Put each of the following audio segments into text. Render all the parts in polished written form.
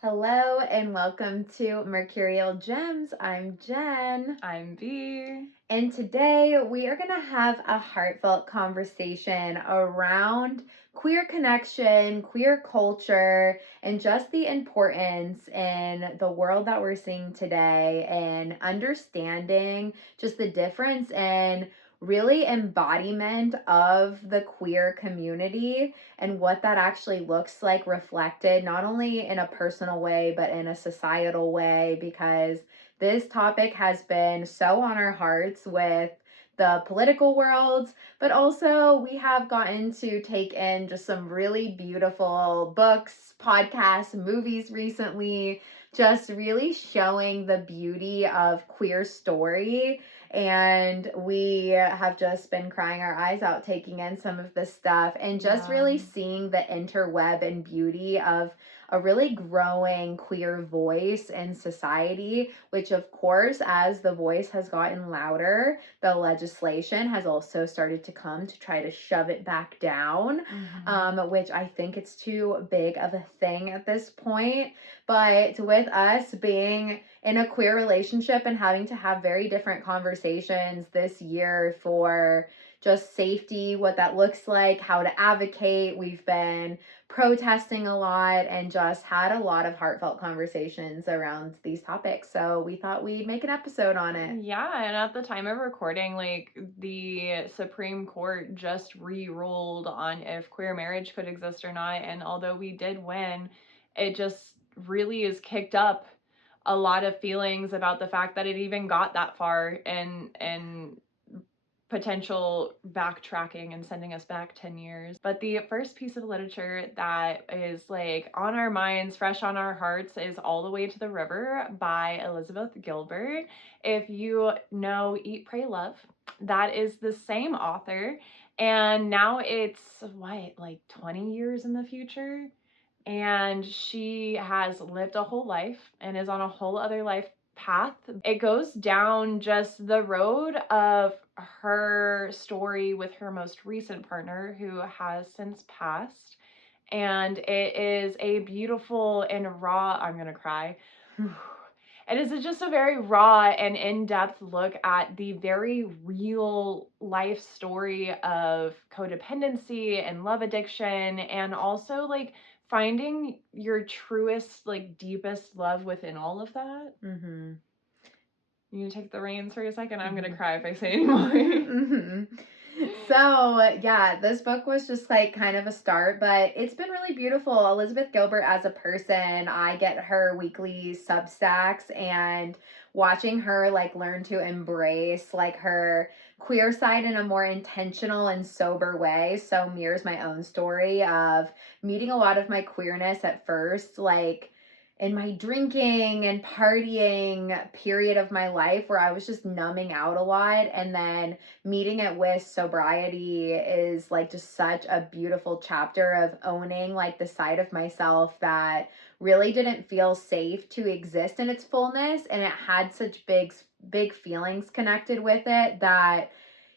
Hello and welcome to Mercurial Gems. I'm Jen. I'm B. And today we are going to have a heartfelt conversation around queer connection, queer culture, and just the importance in the world that we're seeing today and understanding just the difference in really embodiment of the queer community and what that actually looks like reflected not only in a personal way but in a societal way, because this topic has been so on our hearts with the political world, but also we have gotten to take in just some really beautiful books, podcasts, movies recently, just really showing the beauty of queer story. And we have just been crying our eyes out taking in some of this stuff and just Yeah. really seeing the interweb and beauty of a really growing queer voice in society, which, of course, as the voice has gotten louder, the legislation has also started to come to try to shove it back down, which I think it's too big of a thing at this point. But with us being in a queer relationship and having to have very different conversations this year for just safety, what that looks like, how to advocate. We've been protesting a lot and just had a lot of heartfelt conversations around these topics. So we thought we'd make an episode on it. Yeah, and at the time of recording, the Supreme Court just re-ruled on if queer marriage could exist or not. And although we did win, it just really has kicked up a lot of feelings about the fact that it even got that far and potential backtracking and sending us back 10 years. But the first piece of literature that is on our minds, fresh on our hearts, is All the Way to the River by Elizabeth Gilbert. If you know Eat, Pray, Love, that is the same author. And now it's 20 years in the future? And she has lived a whole life and is on a whole other life path. It goes down just the road of her story with her most recent partner, who has since passed. And it is a beautiful and raw, I'm gonna cry. It is just a very raw and in-depth look at the very real life story of codependency and love addiction, and also finding your truest, deepest love within all of that. Mm-hmm. You gonna take the reins for a second? I'm gonna Mm-hmm. cry if I say anymore. Mm-hmm. So, yeah, this book was just like kind of a start, but it's been really beautiful. Elizabeth Gilbert as a person, I get her weekly Substacks, and watching her like learn to embrace like her queer side in a more intentional and sober way so mirrors my own story of meeting a lot of my queerness at first, like in my drinking and partying period of my life where I was just numbing out a lot, and then meeting it with sobriety is like just such a beautiful chapter of owning like the side of myself that really didn't feel safe to exist in its fullness, and it had such big feelings connected with it that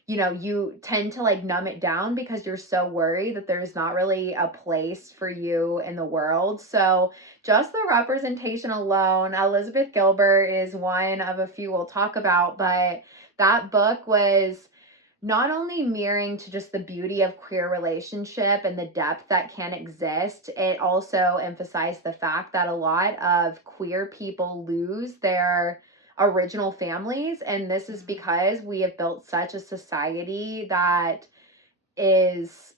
you tend to like numb it down because you're so worried that there's not really a place for you in the world. So, just the representation alone, Elizabeth Gilbert is one of a few we'll talk about, but that book was not only mirroring to just the beauty of queer relationship and the depth that can exist, it also emphasized the fact that a lot of queer people lose their original families. And this is because we have built such a society that is,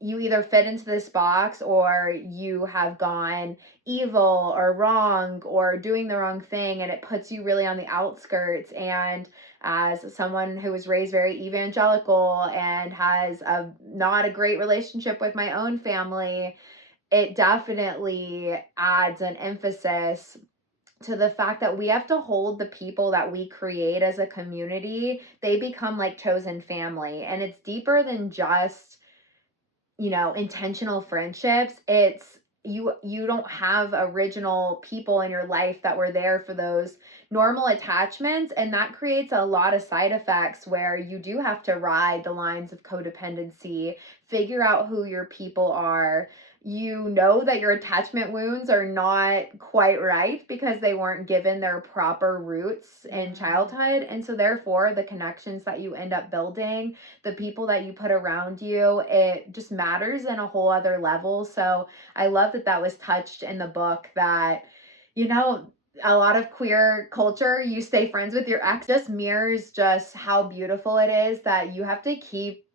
you either fit into this box or you have gone evil or wrong or doing the wrong thing, and it puts you really on the outskirts. And as someone who was raised very evangelical and has not a great relationship with my own family, it definitely adds an emphasis to the fact that we have to hold the people that we create as a community. They become like chosen family, and it's deeper than just intentional friendships. It's you don't have original people in your life that were there for those normal attachments, and that creates a lot of side effects where you do have to ride the lines of codependency, figure out who your people are, you know that your attachment wounds are not quite right because they weren't given their proper roots in childhood. And so, therefore, the connections that you end up building, the people that you put around you, it just matters in a whole other level. So, I love that that was touched in the book that, you know, a lot of queer culture, you stay friends with your ex, just mirrors just how beautiful it is that you have to keep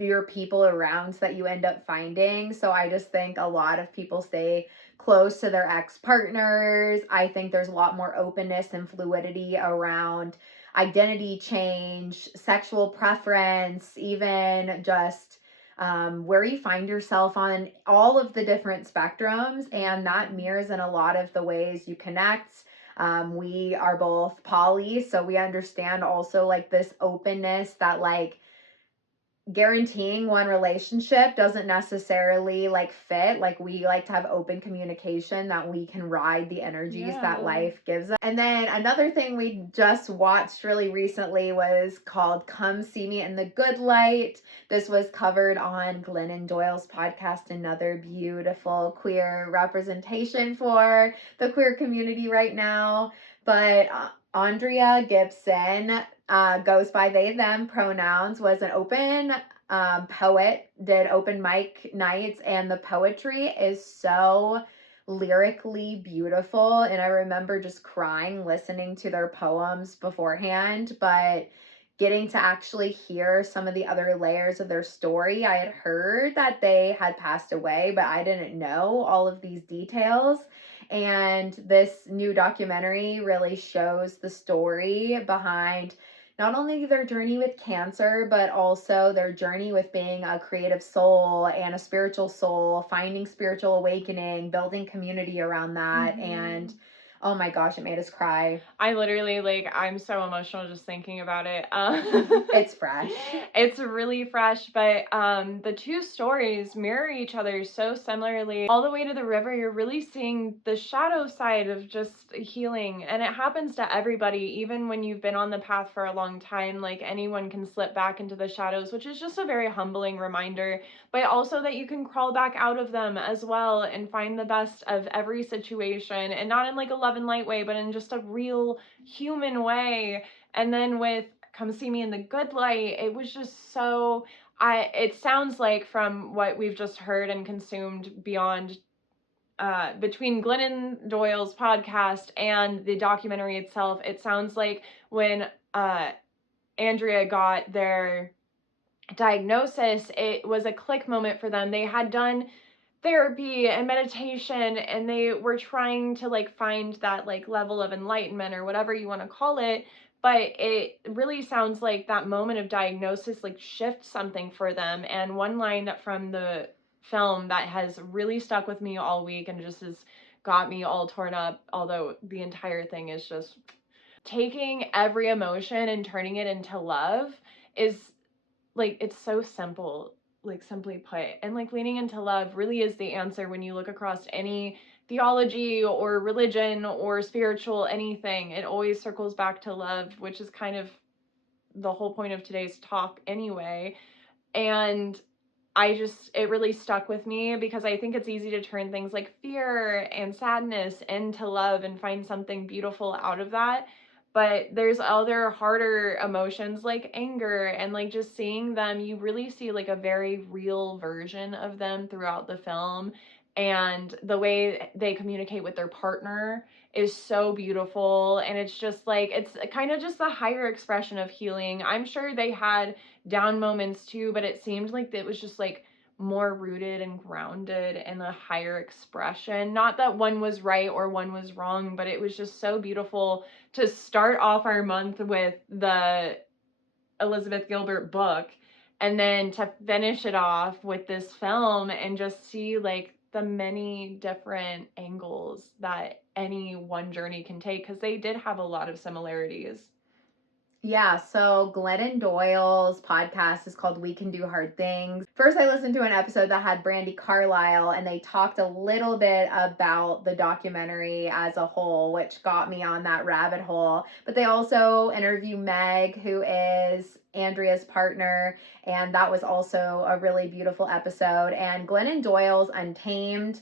your people around that you end up finding. So I just think a lot of people stay close to their ex partners. I think there's a lot more openness and fluidity around identity change, sexual preference, even just where you find yourself on all of the different spectrums. And that mirrors in a lot of the ways you connect. We are both poly, so we understand also like this openness that like guaranteeing one relationship doesn't necessarily like fit. Like we like to have open communication that we can ride the energies that life gives us. And then another thing we just watched really recently was called Come See Me in the Good Light. This was covered on Glennon Doyle's podcast, another beautiful queer representation for the queer community right now. But Andrea Gibson, goes by they, them pronouns, was an open poet, did open mic nights, and the poetry is so lyrically beautiful. And I remember just crying listening to their poems beforehand, but getting to actually hear some of the other layers of their story. I had heard that they had passed away, but I didn't know all of these details. And this new documentary really shows the story behind not only their journey with cancer, but also their journey with being a creative soul and a spiritual soul, finding spiritual awakening, building community around that. And oh my gosh, it made us cry. I literally, like, I'm so emotional just thinking about it. It's fresh. It's really fresh, but the two stories mirror each other so similarly. All the way to the river, you're really seeing the shadow side of just healing, and it happens to everybody, even when you've been on the path for a long time. Like, anyone can slip back into the shadows, which is just a very humbling reminder, but also that you can crawl back out of them as well and find the best of every situation, and not in like a love and light way, but in just a real human way. And then with Come See Me in the Good Light, it was just so, it sounds like from what we've just heard and consumed beyond, between Glennon Doyle's podcast and the documentary itself, it sounds like when Andrea got their diagnosis, it was a click moment for them. They had done therapy and meditation, and they were trying to like find that like level of enlightenment or whatever you want to call it. But it really sounds like that moment of diagnosis like shifts something for them. And one line from the film that has really stuck with me all week and just has got me all torn up, although the entire thing is just taking every emotion and turning it into love, is like, it's so simple, like simply put. And like leaning into love really is the answer when you look across any theology or religion or spiritual anything. It always circles back to love, which is kind of the whole point of today's talk anyway. And it really stuck with me because I think it's easy to turn things like fear and sadness into love and find something beautiful out of that. But there's other harder emotions like anger, and like just seeing them, you really see like a very real version of them throughout the film. And the way they communicate with their partner is so beautiful. And it's just like, it's kind of just the higher expression of healing. I'm sure they had down moments too, but it seemed like it was just like more rooted and grounded in a higher expression. Not that one was right or one was wrong, but it was just so beautiful to start off our month with the Elizabeth Gilbert book and then to finish it off with this film and just see like the many different angles that any one journey can take, because they did have a lot of similarities. Yeah, so Glennon Doyle's podcast is called We Can Do Hard Things. First, I listened to an episode that had Brandi Carlile, and they talked a little bit about the documentary as a whole, which got me on that rabbit hole. But they also interview Meg, who is Andrea's partner, and that was also a really beautiful episode. And Glennon Doyle's Untamed,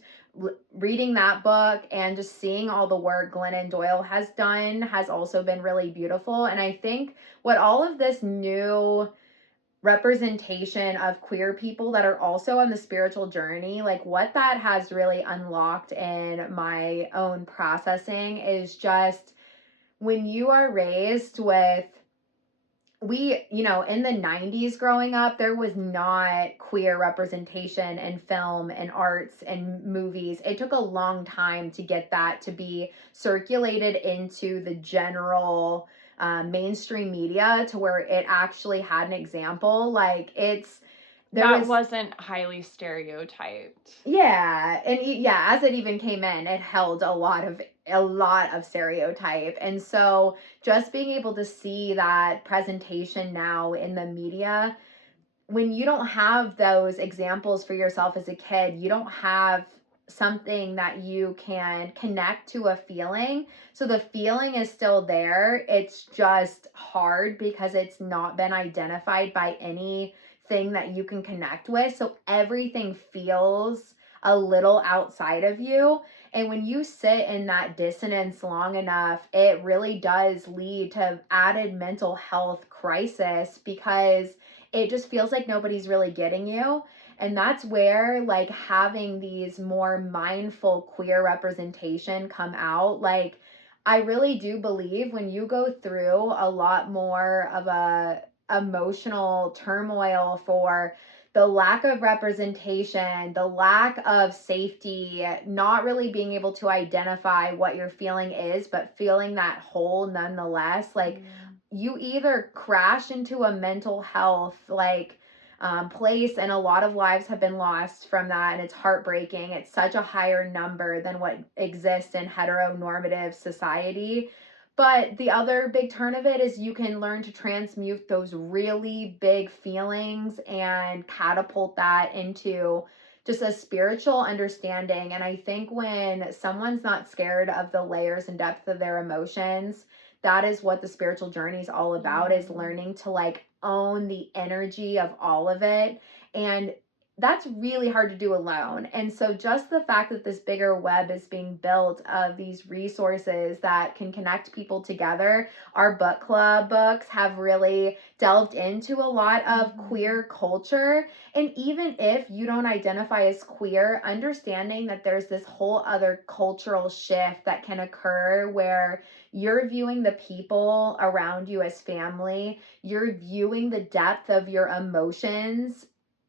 reading that book and just seeing all the work Glennon Doyle has done has also been really beautiful. And I think what all of this new representation of queer people that are also on the spiritual journey, like what that has really unlocked in my own processing is just when you are raised with, in the 90s growing up, there was not queer representation in film and arts and movies. It took a long time to get that to be circulated into the general mainstream media to where it actually had an example. That wasn't highly stereotyped. Yeah, and as it even came in, it held a lot of stereotype. And so just being able to see that presentation now in the media, when you don't have those examples for yourself as a kid, you don't have something that you can connect to a feeling. So the feeling is still there. It's just hard because it's not been identified by anything that you can connect with. So everything feels a little outside of you. And when you sit in that dissonance long enough, it really does lead to added mental health crisis because it just feels like nobody's really getting you. And that's where like having these more mindful queer representation come out. Like I really do believe when you go through a lot more of a emotional turmoil for the lack of representation, the lack of safety, not really being able to identify what your feeling is, but feeling that whole nonetheless, like you either crash into a mental health place, and a lot of lives have been lost from that, and it's heartbreaking. It's such a higher number than what exists in heteronormative society. But the other big turn of it is you can learn to transmute those really big feelings and catapult that into just a spiritual understanding. And I think when someone's not scared of the layers and depth of their emotions, that is what the spiritual journey is all about, is learning to like own the energy of all of it. And that's really hard to do alone. And so just the fact that this bigger web is being built of these resources that can connect people together, our book club books have really delved into a lot of queer culture. And even if you don't identify as queer, understanding that there's this whole other cultural shift that can occur where you're viewing the people around you as family, you're viewing the depth of your emotions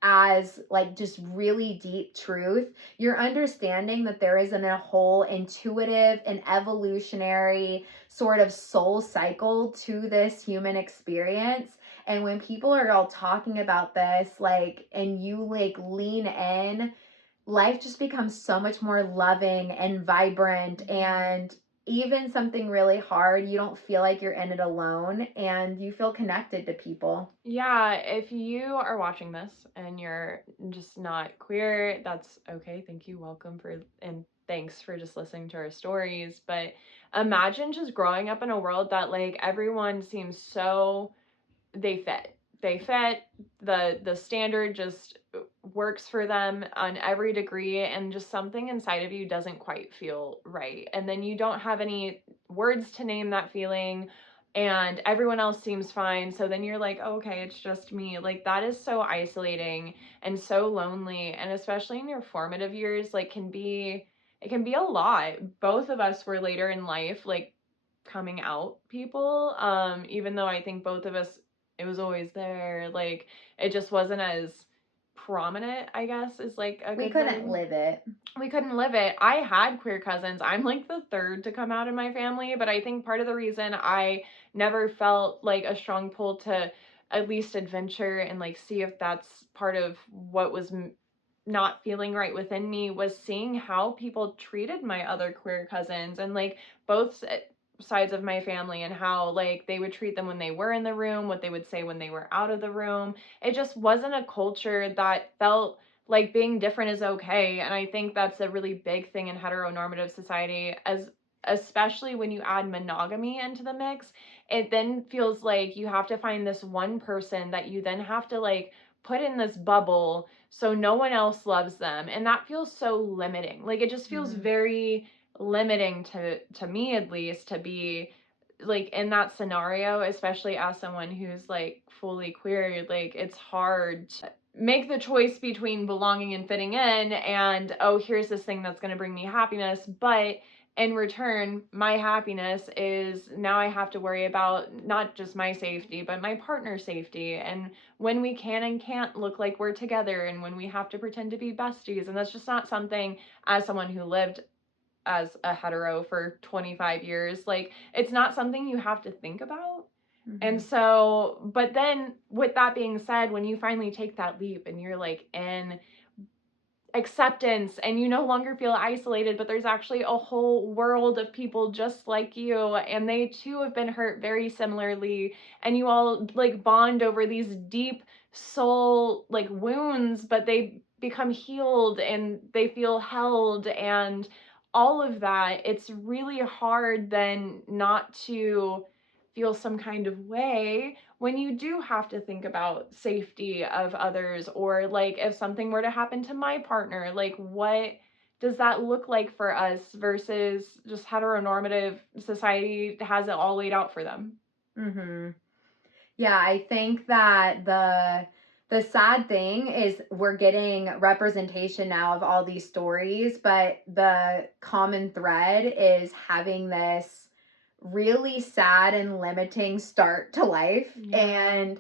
as like just really deep truth. You're understanding that there isn't a whole intuitive and evolutionary sort of soul cycle to this human experience. And when people are all talking about this, like, and you like lean in, life just becomes so much more loving and vibrant. And even something really hard, you don't feel like you're in it alone and you feel connected to people. Yeah, if you are watching this and you're just not queer, that's okay. Thank you. Welcome and thanks for just listening to our stories. But imagine just growing up in a world that like everyone seems so they fit. They fit. The standard just works for them on every degree, and just something inside of you doesn't quite feel right. And then you don't have any words to name that feeling, and everyone else seems fine. So then you're like, oh, okay, it's just me. Like that is so isolating and so lonely, and especially in your formative years, like it can be a lot. Both of us were later in life, like coming out people, even though I think both of us, it was always there, like it just wasn't as prominent, I guess, is like a We good couldn't word. live it. We couldn't live it. I had queer cousins. I'm like the third to come out in my family, but I think part of the reason I never felt like a strong pull to at least adventure and like see if that's part of what was not feeling right within me was seeing how people treated my other queer cousins, and like both sides of my family, and how like they would treat them when they were in the room, what they would say when they were out of the room. It just wasn't a culture that felt like being different is okay. And I think that's a really big thing in heteronormative society, especially when you add monogamy into the mix, it then feels like you have to find this one person that you then have to like put in this bubble so no one else loves them. And that feels so limiting. Like it just feels Mhm. very limiting to me at least to be like in that scenario, especially as someone who's like fully queer. Like it's hard to make the choice between belonging and fitting in and, oh, here's this thing that's going to bring me happiness, but in return my happiness is now I have to worry about not just my safety but my partner's safety, and when we can and can't look like we're together, and when we have to pretend to be besties. And that's just not something, as someone who lived as a hetero for 25 years, like it's not something you have to think about. And Mhm. so, but then with that being said, when you finally take that leap and you're like in acceptance and you no longer feel isolated, but there's actually a whole world of people just like you and they too have been hurt very similarly, and you all like bond over these deep soul like wounds, but they become healed and they feel held and all of that, it's really hard then not to feel some kind of way when you do have to think about safety of others, or like if something were to happen to my partner, like what does that look like for us versus just heteronormative society has it all laid out for them. Mhm. Yeah, I think that the sad thing is we're getting representation now of all these stories, but the common thread is having this really sad and limiting start to life Yeah. and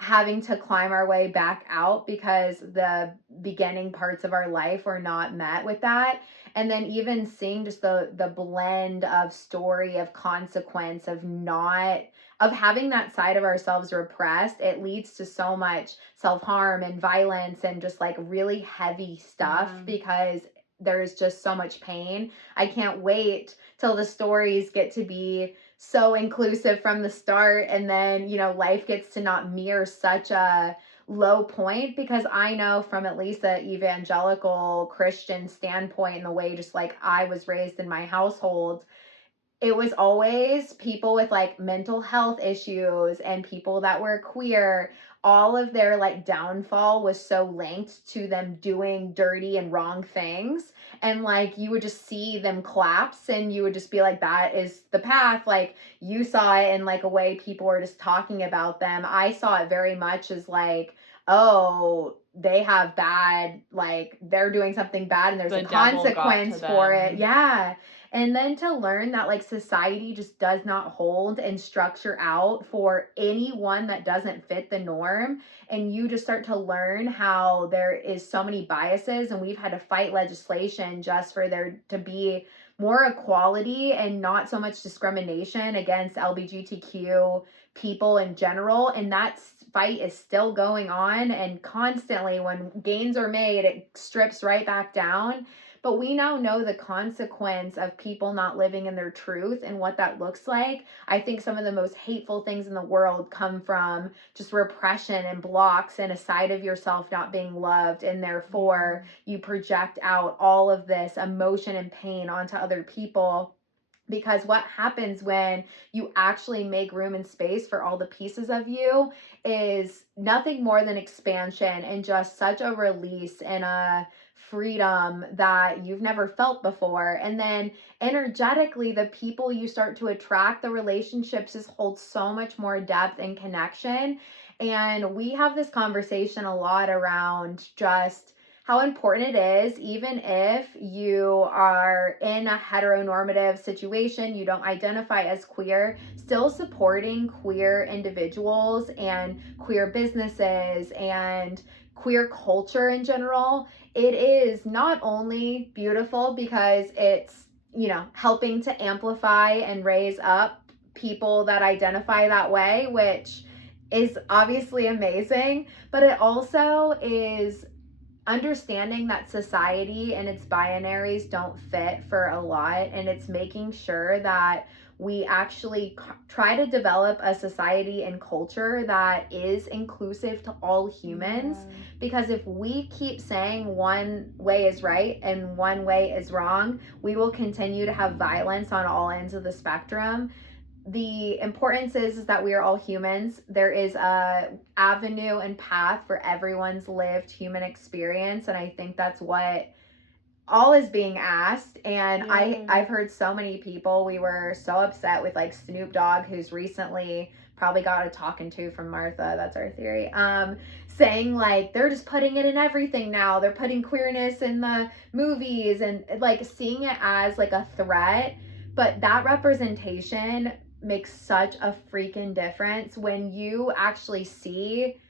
having to climb our way back out because the beginning parts of our life were not met with that. And then even seeing just the blend of story, of consequence, of not, of having that side of ourselves repressed, it leads to so much self-harm and violence and just like really heavy stuff Yeah. because there's just so much pain. I can't wait till the stories get to be so inclusive from the start, and then life gets to not mirror such a low point, because I know from at least the evangelical Christian standpoint, and the way just like I was raised in my household, it was always people with like mental health issues and people that were queer. All of their like downfall was so linked to them doing dirty and wrong things. And like you would just see them collapse and you would just be like, that is the path. Like you saw it in like a way people were just talking about them. I saw it very much as like, oh, they have bad, like they're doing something bad and there's a The devil got to consequence for it. them. Yeah. And then to learn that like society just does not hold and structure out for anyone that doesn't fit the norm. And you just start to learn how there is so many biases, and we've had to fight legislation just for there to be more equality and not so much discrimination against LGBTQ people in general. And that fight is still going on, and constantly when gains are made, it strips right back down. But we now know the consequence of people not living in their truth and what that looks like. I think some of the most hateful things in the world come from just repression and blocks and a side of yourself not being loved. And therefore, you project out all of this emotion and pain onto other people. Because what happens when you actually make room and space for all the pieces of you is nothing more than expansion and just such a release and a freedom that you've never felt before. And then energetically, the people you start to attract, the relationships just hold so much more depth and connection. And we have this conversation a lot around just how important it is, even if you are in a heteronormative situation, you don't identify as queer, still supporting queer individuals and queer businesses and queer culture in general. It is not only beautiful because it's, helping to amplify and raise up people that identify that way, which is obviously amazing, but it also is understanding that society and its binaries don't fit for a lot, and it's making sure that we actually try to develop a society and culture that is inclusive to all humans. Yeah. Because if we keep saying one way is right and one way is wrong, we will continue to have violence on all ends of the spectrum. The importance is that we are all humans. There is a avenue and path for everyone's lived human experience, and I think that's what all is being asked. And Yeah. I've heard so many people, we were so upset with like Snoop Dogg, who's recently probably got a talking to from Martha, that's our theory, saying like they're just putting it in everything now, they're putting queerness in the movies, and like seeing it as like a threat. But that representation makes such a freaking difference when you actually see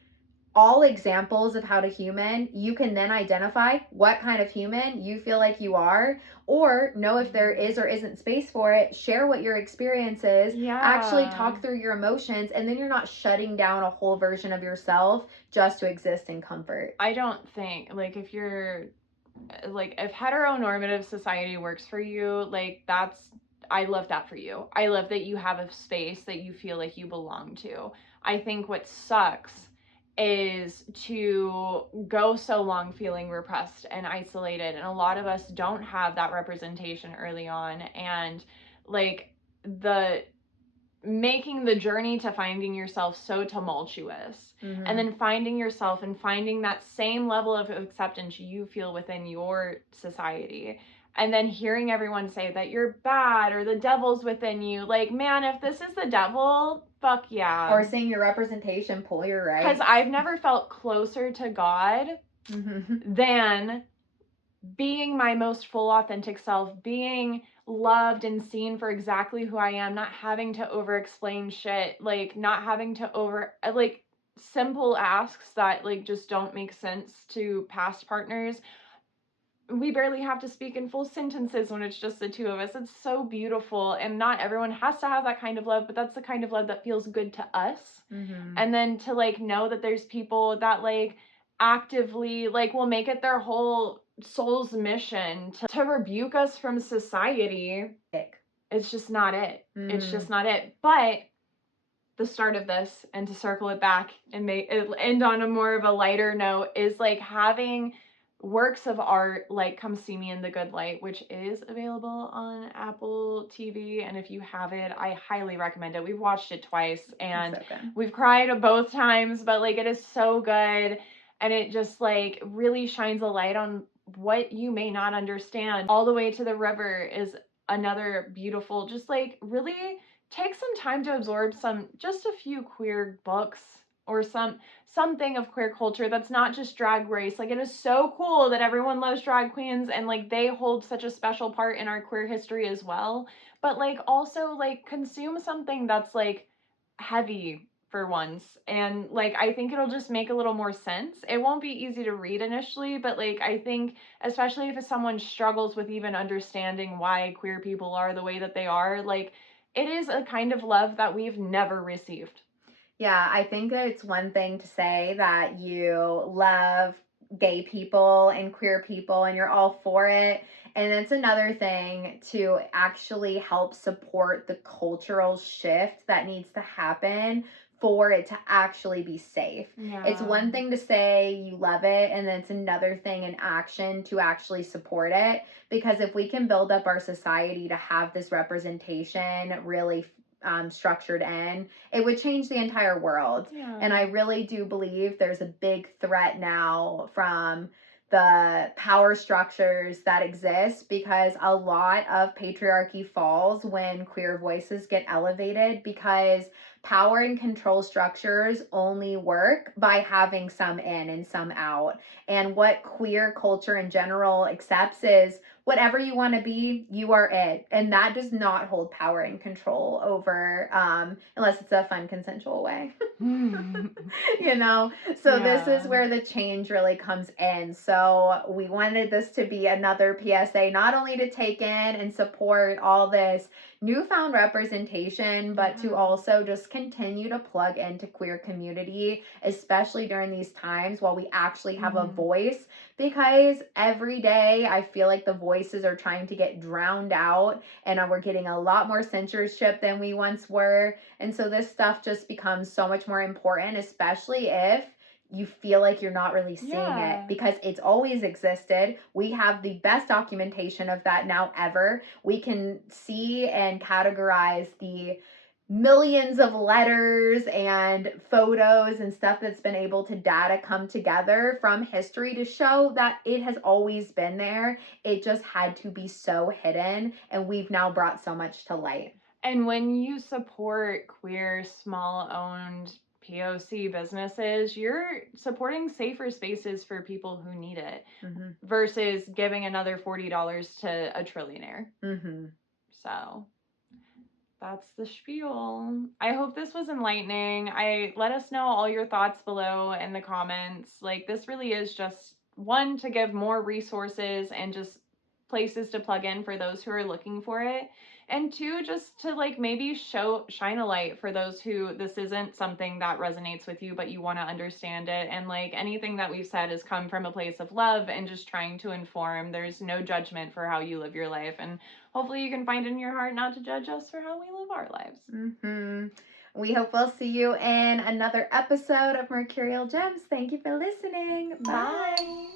all examples of how to human. You can then identify what kind of human you feel like you are, or know if there is or isn't space for it, share what your experience is, actually Yeah. talk through your emotions, and then you're not shutting down a whole version of yourself just to exist in comfort. I don't think, like, if heteronormative society works for you, like, I love that for you. I love that you have a space that you feel like you belong to. I think what sucks is to go so long feeling repressed and isolated, and a lot of us don't have that representation early on, and like the making the journey to finding yourself so tumultuous, and then finding yourself and finding that same level of acceptance you feel within your society, and then hearing everyone say that you're bad or the devil's within you. Like, man, if this is the devil, fuck yeah. Or seeing your representation pull your right. Because I've never felt closer to God than being my most full authentic self, being loved and seen for exactly who I am, not having to over explain shit, like not having to over like simple asks that like just don't make sense to past partners. We barely have to speak in full sentences when it's just the two of us. It's so beautiful, and not everyone has to have that kind of love, but that's the kind of love that feels good to us. And then to like know that there's people that like actively like will make it their whole soul's mission to rebuke us from society. It's just not it. It's just not it. But the start of this, and to circle it back and make it end on a more of a lighter note, is like having works of art like Come See Me in the Good Light, which is available on Apple TV, and if you have it, I highly recommend it. We've watched it twice, and we've cried both times, but like it is so good, and it just like really shines a light on what you may not understand. All the Way to the River is another beautiful, just like really take some time to absorb just a few queer books, or something of queer culture that's not just Drag Race. Like, it is so cool that everyone loves drag queens, and like they hold such a special part in our queer history as well. But like also like consume something that's like heavy for once, and like I think it'll just make a little more sense. It won't be easy to read initially, but like I think especially if someone struggles with even understanding why queer people are the way that they are, like it is a kind of love that we've never received. Yeah, I think that it's one thing to say that you love gay people and queer people and you're all for it. And it's another thing to actually help support the cultural shift that needs to happen for it to actually be safe. Yeah. It's one thing to say you love it, and then it's another thing in action to actually support it. Because if we can build up our society to have this representation really structured in, it would change the entire world. Yeah. And I really do believe there's a big threat now from the power structures that exist, because a lot of patriarchy falls when queer voices get elevated, because power and control structures only work by having some in and some out. And what queer culture in general accepts is whatever you want to be, you are it. And that does not hold power and control over, unless it's a fun, consensual way. You know? So this is where the change really comes in. So we wanted this to be another PSA, not only to take in and support all this newfound representation, but to Yeah. also just continue to plug into queer community, especially during these times while we actually have a Mhm. voice. Because every day I feel like the voices are trying to get drowned out, and we're getting a lot more censorship than we once were. And so this stuff just becomes so much more important, especially if you feel like you're not really seeing it, Yeah. because it's always existed. We have the best documentation of that now ever. We can see and categorize the millions of letters and photos and stuff that's been able to data come together from history to show that it has always been there. It just had to be so hidden, and we've now brought so much to light. And when you support queer, small owned POC businesses, you're supporting safer spaces for people who need it Mm-hmm. versus giving another $40 to a trillionaire. Mm-hmm. So that's the spiel. I hope this was enlightening. I let us know all your thoughts below in the comments. Like, this really is just one, to give more resources and just places to plug in for those who are looking for it, and two, just to like maybe shine a light for those who this isn't something that resonates with you, but you want to understand it. And like, anything that we've said has come from a place of love and just trying to inform. There's no judgment for how you live your life, and hopefully you can find in your heart not to judge us for how we live our lives. Mm-hmm. We hope we'll see you in another episode of Mercurial Gems. Thank you for listening. Bye. Bye.